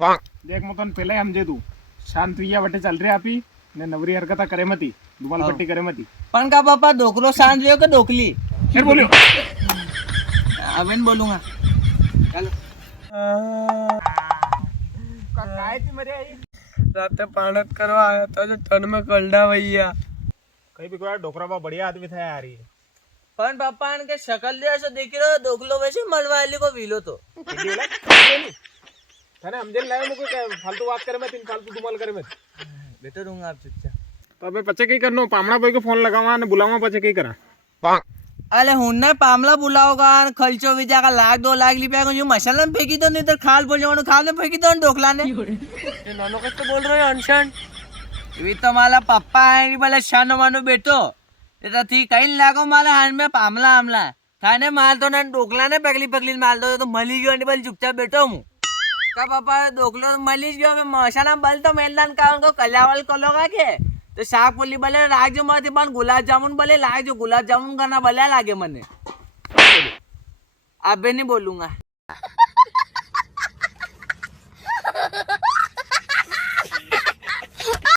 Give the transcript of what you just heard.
देख मैं तने पहले समझे तू शांत हुई बटे चल रही आपी ने नवरी हरकत करे मती दुमाल पट्टी करे मती पण का पापा डोकलो शांत हुए के डोकली फिर बोलियो अब इन बोलूंगा चलो काय ती मरे आई रात पाणत करवा आया था जो तन में कलडा भैया कहीं भी कोई डोकरा बा बढ़िया आदमी था यार ये पण पप्पा इनके शकल दे ऐसे देख रहे हो डोकलो वैसे मलवाली को विलो तो थाने समझे लाए मुको क्या फालतू बात करे मत इन फालतू दुमाल करे मत बेटा दूंगा आप चुपचाप तो अबे पचे कई करनो पामड़ा भाई को फोन लगावा ने बुलावा पचे कई करा अरे हुन्ना पामला बुलाओगा खर्चो भी जाएगा 1-2 लाख रुपया को यूं मसाला में फेंकी दो नहीं तो खाल बोल जाओ खाल में फेंकी दो ढोकला ने ये नानो कस तो बोल रहे हो अनशन ये तो माला पप्पा है नहीं बोले शान मानो बेटो ये तो थी कहीं लागो माला हाथ में पामला आमला थाने माल तो ना ढोकला ने पगली पगली माल दो तो मली गयो नहीं बोल चुपचाप बैठो हूँ का पापा ढोकलो मलीज गयो मैं मसाला बल तो मेलदान का उनको कल्यावल कलोगा के तो शाक बोली बोले लाग जो मत पण गुलाब जामुन बोले लाग जो गुलाब जामुन करना बोले लागे मने अब नहीं बोलूंगा।